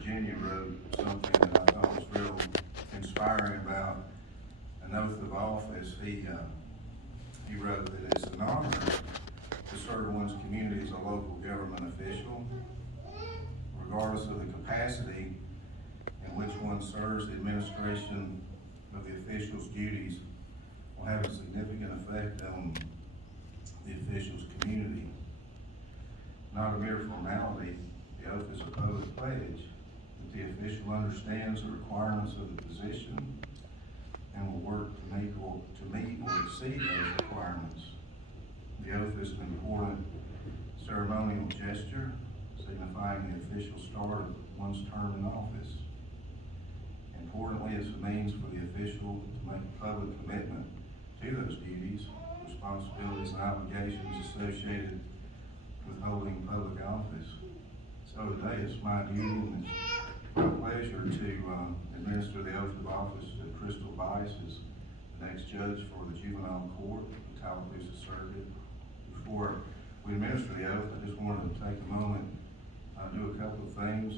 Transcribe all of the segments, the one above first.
Virginia, wrote something that I thought was real inspiring about an oath of office. He wrote that it's an honor to serve one's community as a local government official, regardless of the capacity in which one serves. The administration of the official's duties will have a significant effect on the official's community. Not a mere formality, the oath is a public pledge that the official understands the requirements of the position and will work to meet or exceed those requirements. The oath is an important ceremonial gesture signifying the official start of one's term in office. Importantly, it's a means for the official to make a public commitment to those duties, responsibilities, and obligations associated with holding public office. So today it's my duty and it's my pleasure to administer the oath of office to Crystal Bice as the next judge for the juvenile court, the Tallapoosa Circuit. Before we administer the oath, I just wanted to take a moment, do a couple of things.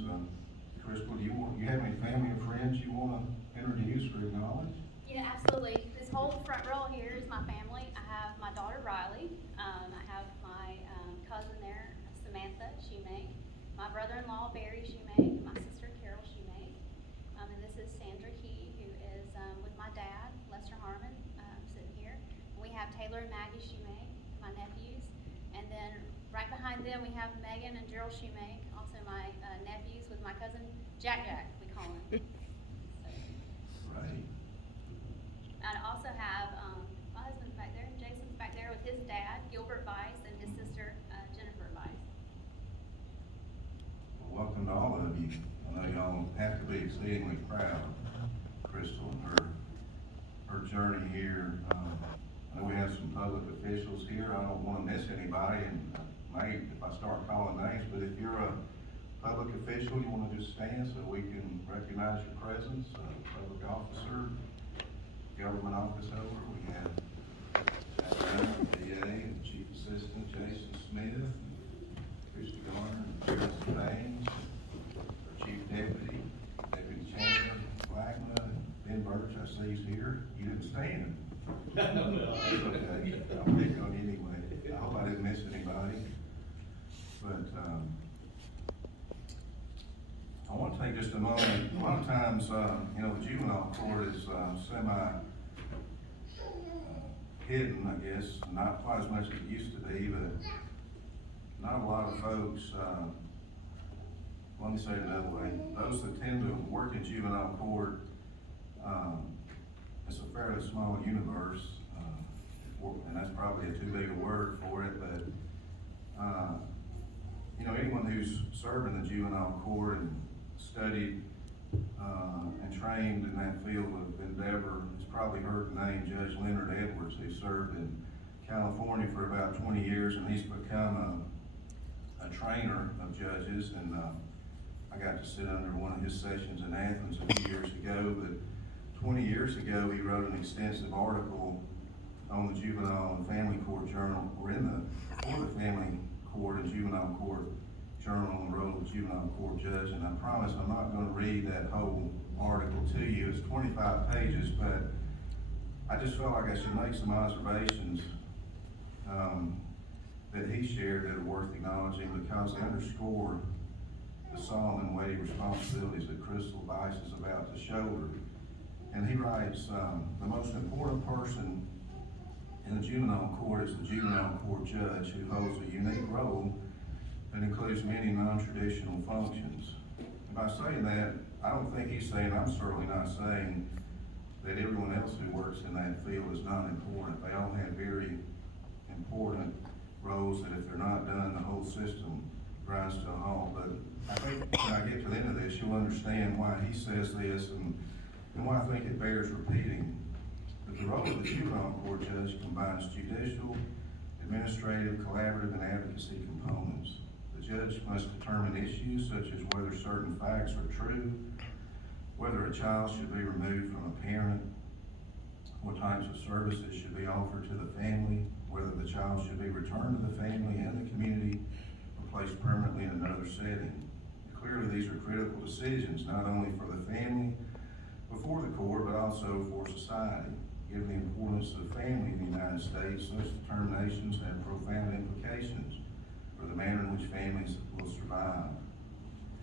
Crystal, do you have any family or friends you want to introduce or acknowledge? Yeah, absolutely. This whole front row here is my family. I have my daughter Riley. I have my cousin there, Samantha, she may. My brother-in-law Barry, she may. My sister Carol, she may. And this is Sandra Key, who is with my dad, Lester Harmon, sitting here. We have Taylor and Maggie, she may, my nephews. And then right behind them we have Megan and Gerald Shoemake, also my nephews with my cousin Jack, we call him. Right. I also have my husband's back there, Jason's back there with his dad, Gilbert Bice, and his sister, Jennifer Bice. Well, welcome to all of you. I know y'all have to be exceedingly proud of Crystal and her journey here. I know we have some public officials here. I don't want to miss anybody, and maybe if I start calling names, but if you're a public official, you want to just stand so we can recognize your presence. Public officer, government office holder, we have Jack Brown, DA, and Chief Assistant Jason Smith, Christy Garner, and Jason Baines, our Chief Deputy, Deputy Chandler, Blackman, and Ben Birch, I see he's here. You didn't stand. No. That's okay. I'll pick on you anyway. I hope I didn't miss anybody. But I want to take just a moment. A lot of times, the juvenile court is hidden, I guess, not quite as much as it used to be, but not a lot of folks, let me say it another way, those that tend to work in juvenile court, it's a fairly small universe, and that's probably too big a word for it, but anyone who's served in the juvenile court and studied and trained in that field of endeavor has probably heard the name Judge Leonard Edwards, who served in California for about 20 years, and he's become a trainer of judges, and I got to sit under one of his sessions in Athens a few years ago, but 20 years ago he wrote an extensive article on the Juvenile and Family Court Journal, or for the Family Court and Juvenile Court Journal on the role of the juvenile court judge, and I promise I'm not going to read that whole article to you. It's 25 pages, but I just felt like I should make some observations that he shared that are worth acknowledging because they underscore the solemn and weighty responsibilities that Crystal Bice is about to shoulder. And he writes, the most important person in the juvenile court is the juvenile court judge, who holds a unique role that includes many non-traditional functions. And by saying that, I don't think he's saying, I'm certainly not saying that everyone else who works in that field is not important. They all have very important roles that if they're not done, the whole system grinds to a halt. But I think when I get to the end of this, you'll understand why he says this and why I think it bears repeating. But the role of the juvenile court judge combines judicial, administrative, collaborative, and advocacy components. The judge must determine issues such as whether certain facts are true, whether a child should be removed from a parent, what types of services should be offered to the family, whether the child should be returned to the family and the community or placed permanently in another setting. The Clearly, these are critical decisions, not only for the family before the court, but also for society. Given the importance of the family in the United States, such determinations have profound implications for the manner in which families will survive.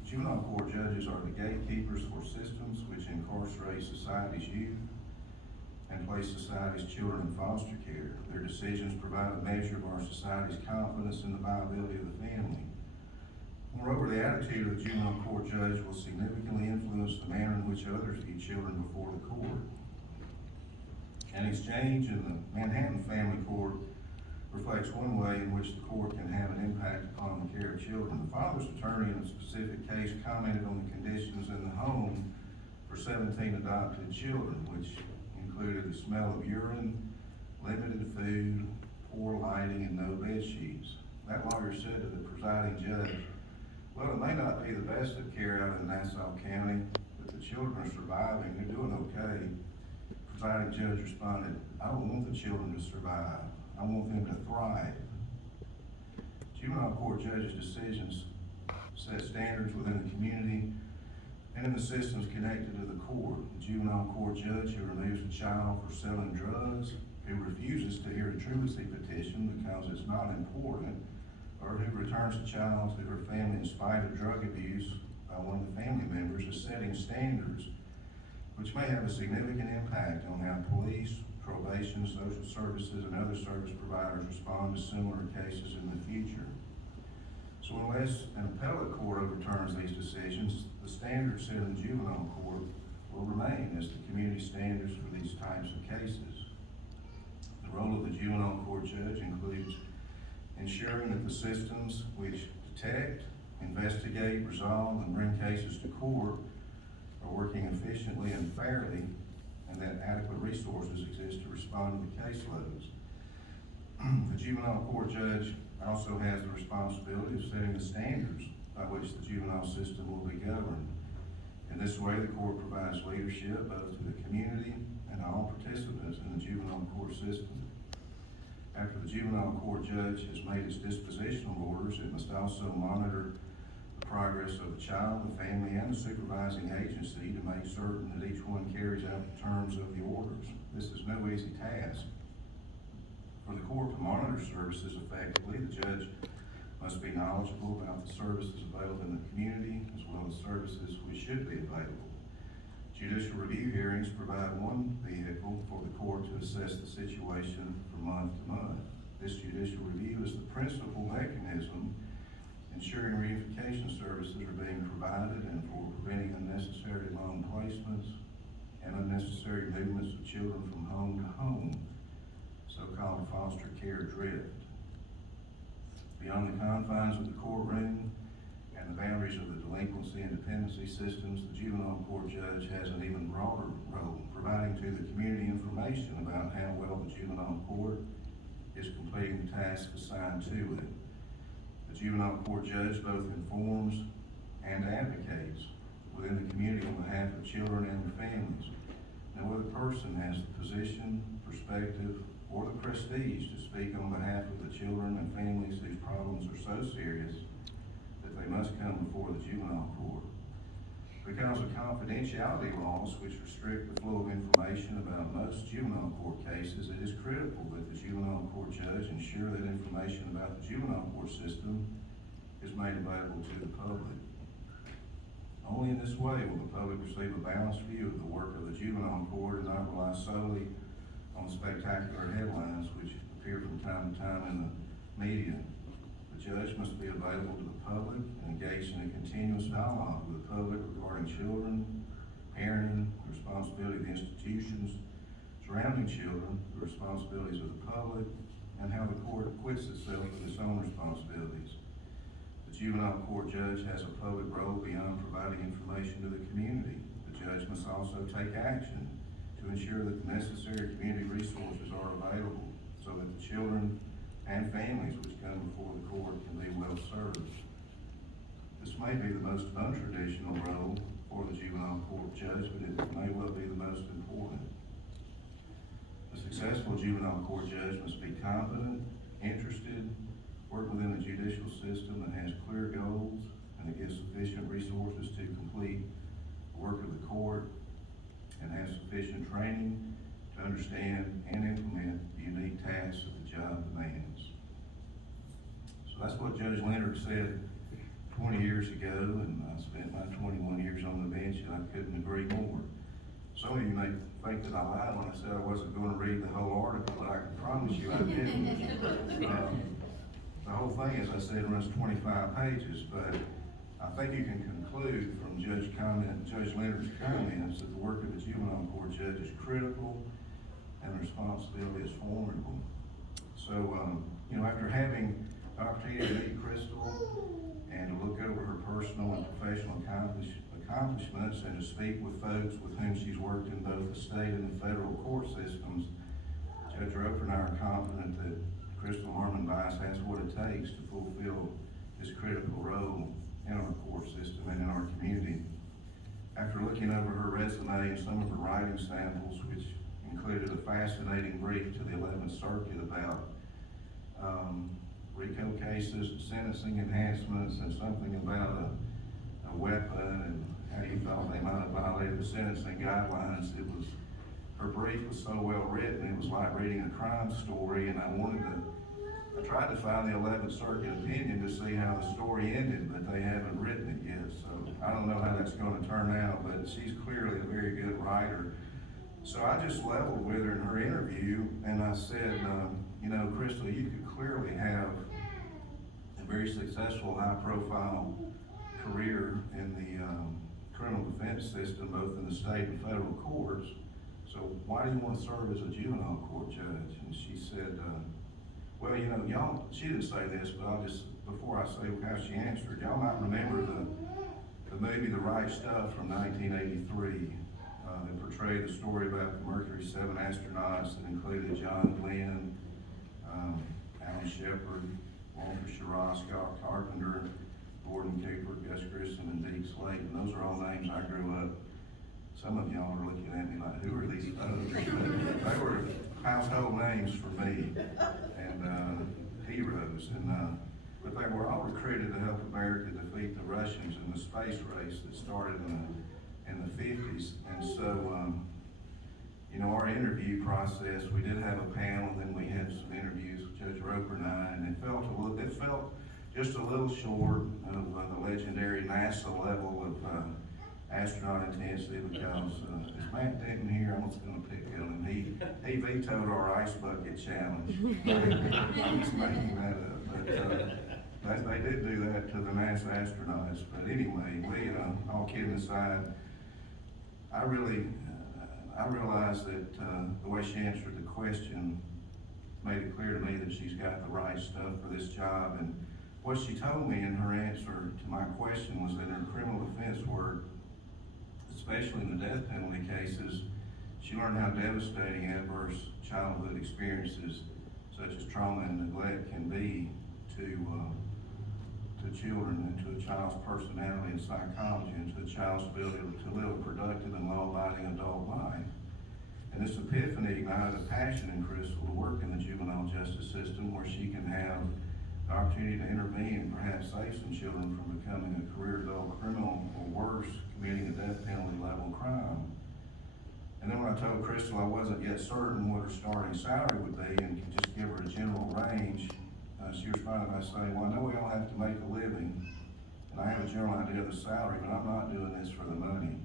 Juvenile court judges are the gatekeepers for systems which incarcerate society's youth and place society's children in foster care. Their decisions provide a measure of our society's confidence in the viability of the family. Moreover, the attitude of the juvenile court judge will significantly influence the manner in which others view children before the court. An exchange in the Manhattan Family Court reflects one way in which the court can have an impact upon the care of children. The father's attorney in a specific case commented on the conditions in the home for 17 adopted children, which included the smell of urine, limited food, poor lighting, and no bed sheets. That lawyer said to the presiding judge, "Well, it may not be the best of care out in Nassau County, but the children are surviving, they're doing okay." The presiding judge responded, "I don't want the children to survive, I want them to thrive." Juvenile court judges' decisions set standards within the community and in the systems connected to the court. The juvenile court judge who removes a child for selling drugs, who refuses to hear a truancy petition because it's not important, or who returns a child to her family in spite of drug abuse by one of the family members, is setting standards which may have a significant impact on how police, probation, social services, and other service providers respond to similar cases in the future. So unless an appellate court overturns these decisions, the standards set in juvenile court will remain as the community standards for these types of cases. The role of the juvenile court judge includes ensuring that the systems which detect, investigate, resolve, and bring cases to court are working efficiently and fairly, and that adequate resources exist to respond to the caseloads. The juvenile court judge also has the responsibility of setting the standards by which the juvenile system will be governed. In this way, the court provides leadership both to the community and all participants in the juvenile court system. After the juvenile court judge has made its dispositional orders, it must also monitor the progress of the child, the family, and the supervising agency to make certain that each one carries out the terms of the orders. This is no easy task. For the court to monitor services effectively, the judge must be knowledgeable about the services available in the community, as well as services which should be available. Judicial review hearings provide one vehicle for the court to assess the situation from month to month. This judicial review is the principal mechanism ensuring reunification services are being provided and for preventing unnecessary long placements and unnecessary movements of children from home to home, so-called foster care drift. Beyond the confines of the courtroom and the boundaries of the delinquency and dependency systems, the juvenile court judge has an even broader role, providing to the community information about how well the juvenile court is completing the tasks assigned to it. The juvenile court judge both informs and advocates within the community on behalf of children and their families. No other person has the position, perspective, or the prestige to speak on behalf of the children and families whose problems are so serious that they must come before the juvenile court. Because of confidentiality laws which restrict the flow of information about most juvenile court cases, it is critical that the juvenile court judge ensure that information about the juvenile court system is made available to the public. Only in this way will the public receive a balanced view of the work of the juvenile court and not rely solely on spectacular headlines which appear from time to time in the media. The judge must be available to the public and engaged in a continuous dialogue with the public regarding children, parenting, the responsibility of the institutions surrounding children, the responsibilities of the public, and how the court acquits itself of its own responsibilities. The juvenile court judge has a public role beyond providing information to the community. The judge must also take action to ensure that the necessary community resources are available so that the children and families which come before the court can be well served. This may be the most untraditional role for the juvenile court judge, but it may well be the most important. A successful juvenile court judge must be competent, interested, work within a judicial system that has clear goals, and it gives sufficient resources to complete the work of the court and has sufficient training to understand and implement the unique tasks that the job demands. So that's what Judge Leonard said 20 years ago, and I spent my 21 years on the bench, and I couldn't agree more. Some of you may think that I lied when I said I wasn't going to read the whole article, but I can promise you I didn't. The whole thing, as I said, runs 25 pages, but I think you can conclude from Judge Leonard's comments that the work of a juvenile court judge is critical and the responsibility is formidable. So, after having the opportunity to meet Crystal and to look over her personal and professional accomplishments and to speak with folks with whom she's worked in both the state and the federal court systems, Judge Roper and I are confident that Crystal Harmon Bice has what it takes to fulfill this critical role in our court system and in our community. After looking over her resume and some of her writing samples, which included a fascinating brief to the 11th Circuit about RICO cases, sentencing enhancements, and something about a weapon and how you thought they might have violated the sentencing guidelines. Her brief was so well written, it was like reading a crime story, and I tried to find the 11th Circuit opinion to see how the story ended, but they haven't written it yet, so I don't know how that's going to turn out, but she's clearly a very good writer. So I just leveled with her in her interview, and I said, Crystal, you could clearly have a very successful, high-profile career in the criminal defense system, both in the state and federal courts. So why do you want to serve as a juvenile court judge? And she said, well, y'all, she didn't say this, but before I say how she answered, y'all might remember the movie The Right Stuff from 1983. It portrayed the story about the Mercury 7 astronauts that included John Glenn, Alan Shepard, Walter Schirra, Scott Carpenter, Gordon Cooper, Gus Grissom, and Deke Slate. And those are all names I grew up. Some of y'all are looking at me like, who are these folks? They were household names for me and heroes. But they were all recruited to help America defeat the Russians in the space race that started in the 50s. And so, our interview process, we did have a panel, then we had some interviews with Judge Roper and I, and it felt just a little short of the legendary NASA level of astronaut intensity, because is Matt Denton here? I'm just going to pick on him. He vetoed our ice bucket challenge. He's making that up, but they did do that to the NASA astronauts. But anyway, all kidding aside, I realized that the way she answered the question made it clear to me that she's got the right stuff for this job. And what she told me in her answer to my question was that in her criminal defense work, especially in the death penalty cases, she learned how devastating adverse childhood experiences such as trauma and neglect can be to children and to a child's personality and psychology and to a child's ability to live a productive and law-abiding adult life. And this epiphany ignited a passion in Crystal to work in the juvenile justice system, where she can have the opportunity to intervene and perhaps save some children from becoming a career adult criminal or worse, committing a death penalty level crime. And then when I told Crystal I wasn't yet certain what her starting salary would be and could just give her a general range, she responded by saying, well, I know we all have to make a living, and I have a general idea of the salary, but I'm not doing this for the money.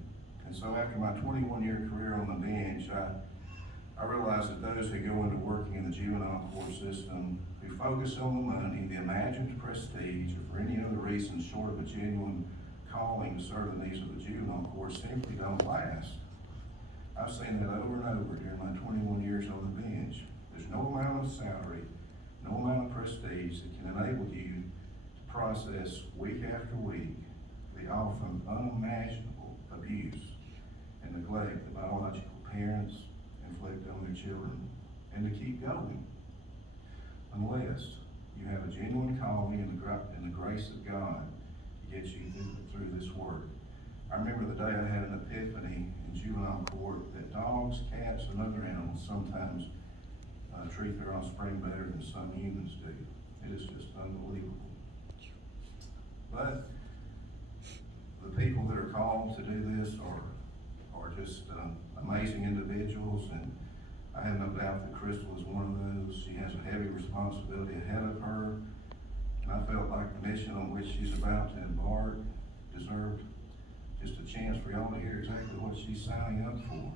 And so after my 21-year career on the bench, I realized that those who go into working in the juvenile court system, who focus on the money, the imagined prestige, or for any other reason short of a genuine calling to serve the needs of the juvenile court, simply don't last. I've seen that over and over during my 21 years on the bench. There's no amount of salary, no amount of prestige that can enable you to process week after week the often unimaginable abuse and neglect that biological parents inflict on their children, and to keep going, unless you have a genuine calling and the grace of God to get you through this work. I remember the day I had an epiphany in juvenile court that dogs, cats, and other animals sometimes treat their offspring better than some humans do. It is just unbelievable. But the people that are called to do this are just amazing individuals, and I have no doubt that Crystal is one of those. She has a heavy responsibility ahead of her, and I felt like the mission on which she's about to embark deserved just a chance for y'all to hear exactly what she's signing up for.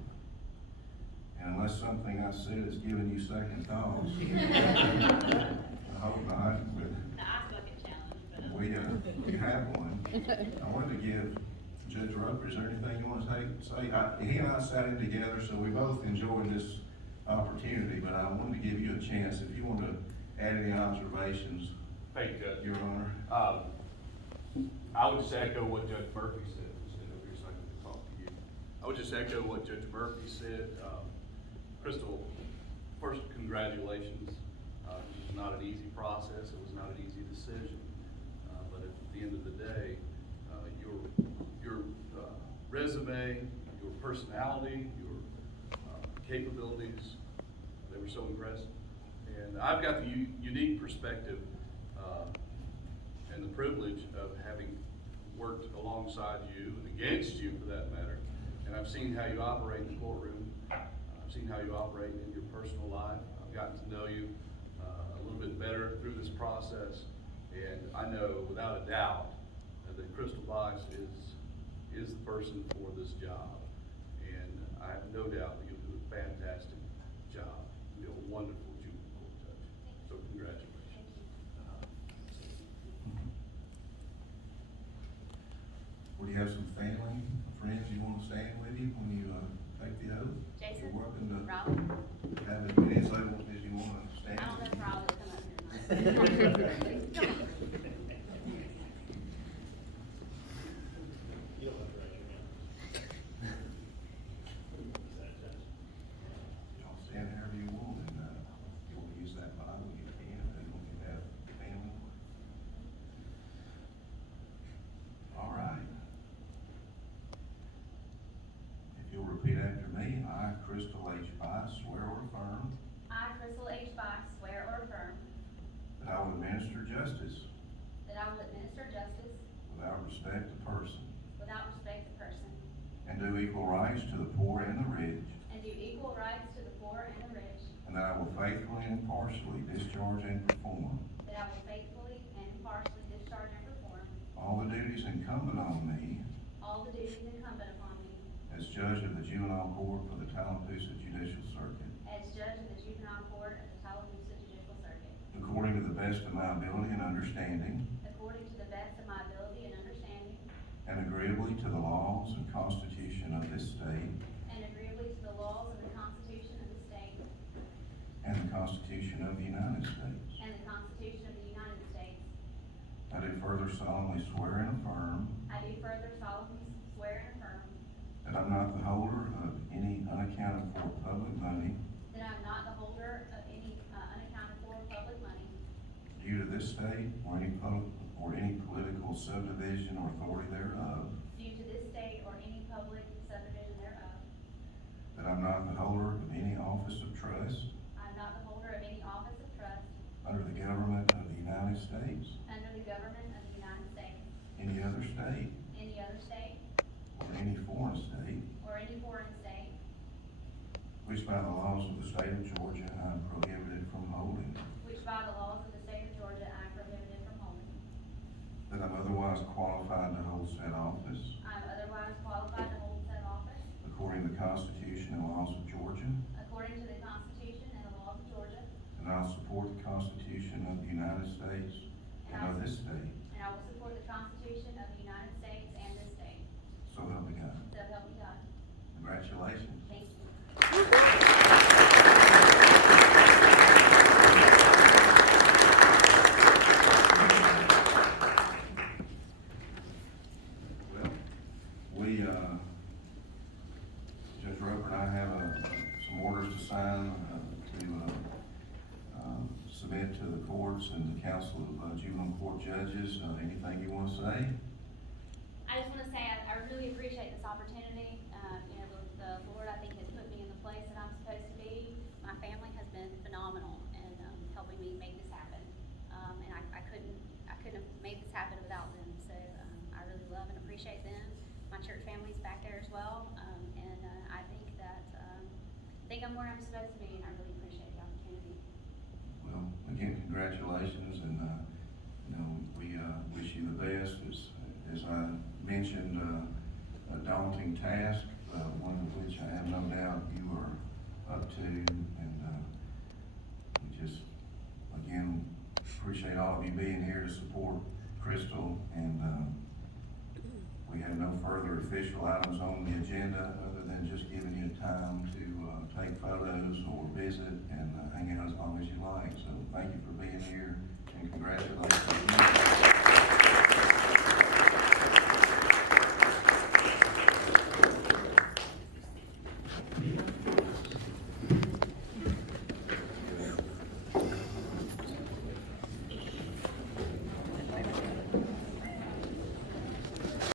And unless something I said has given you second thoughts, I hope not, but The ice bucket challenge, but. we have one. I wanted to give Judge Roper, is there anything you want to say? He and I sat in together, so we both enjoyed this opportunity, but I wanted to give you a chance, if you want to add any observations. Thank you, Judge. Your Honor. I would just echo what Judge Murphy said. Over here so I can talk to you. I would just echo what Judge Murphy said. Crystal, first, congratulations. It was not an easy process. It was not an easy decision. But at the end of the day, your resume, your personality, your capabilities, they were so impressive. And I've got the unique perspective and the privilege of having worked alongside you and against you for that matter. And I've seen how you operate in the courtroom. I've seen how you operate in your personal life. I've gotten to know you a little bit better through this process. And I know without a doubt that Crystal Box is the person for this job. And I have no doubt that you'll do a fantastic job. You'll be a wonderful juvenile court judge. So congratulations. Would you have some family, friends you want to stand with you when you take the oath? Jason? You're welcome to Riley? have as many as you want to stand. I don't know if Riley will come up here. Come on. Y'all stand however you want, and if you want to use that Bible, you can. If you want to have family. All right. If you'll repeat after me, I, Crystal H. Bice, swear or affirm I, Crystal H. Bice, swear or affirm that I will administer justice that I will administer justice without respect to person, without respect to person, and do equal rights to the poor and the rich, and do equal rights to the poor and the rich, and that I will faithfully and impartially discharge and perform that I will faithfully and impartially discharge and perform all the duties incumbent on me all the duties incumbent upon me as judge of the juvenile court for the Tallapoosa Judicial Circuit, as judge of the juvenile court of the Tallapoosa Judicial Circuit, according to the best of my ability and understanding, according to the best of my ability and understanding, and agreeably to the laws and Constitution of this state, and agreeably to the laws and the Constitution of the state, and the Constitution of the United States. and the Constitution of the United States. I do further solemnly swear and affirm I do further solemnly swear and affirm that I'm not the holder of any unaccounted for public money that I am not the holder of any unaccounted for public money due to this state or any political subdivision or authority thereof, due to this state or any public subdivision thereof. that I'm not the holder of any office of trust I am not the holder of any office of trust under the government of the United States, under the government of the United States, any other state, any other state, or any foreign state, or any foreign state, which by the laws of the state of Georgia I am prohibited from holding, which by the laws of the state of Georgia I am prohibited from holding. that I'm otherwise qualified to hold said office I am otherwise qualified to hold said office according to the Constitution and laws of Georgia, according to the Constitution and the laws of Georgia, and I'll support the Constitution of the United States and of this state, and I will support the Constitution of the United States and this state. so help me God. So help me God. Congratulations. Thank you. Well, Judge Roper and I have some orders to sign to submit to the courts and the Council of Juvenile Court Judges. Anything you want to say? I just want to say I really appreciate this opportunity. The Lord, I think, has put me in the place that I'm supposed to be. My family has been phenomenal in helping me make this happen. And I couldn't have made this happen without them. So I really love and appreciate them. my church family's back there as well, and I think that, I think I'm where I'm supposed to be, and I really appreciate the opportunity. Well, again, congratulations, and, you know, we, wish you the best. As I mentioned, a daunting task, one of which I have no doubt you are up to, and, we just, again, appreciate all of you being here to support Crystal, and, we have no further official items on the agenda other than just giving you time to, take photos or visit and hang out as long as you like. So thank you for being here, and congratulations.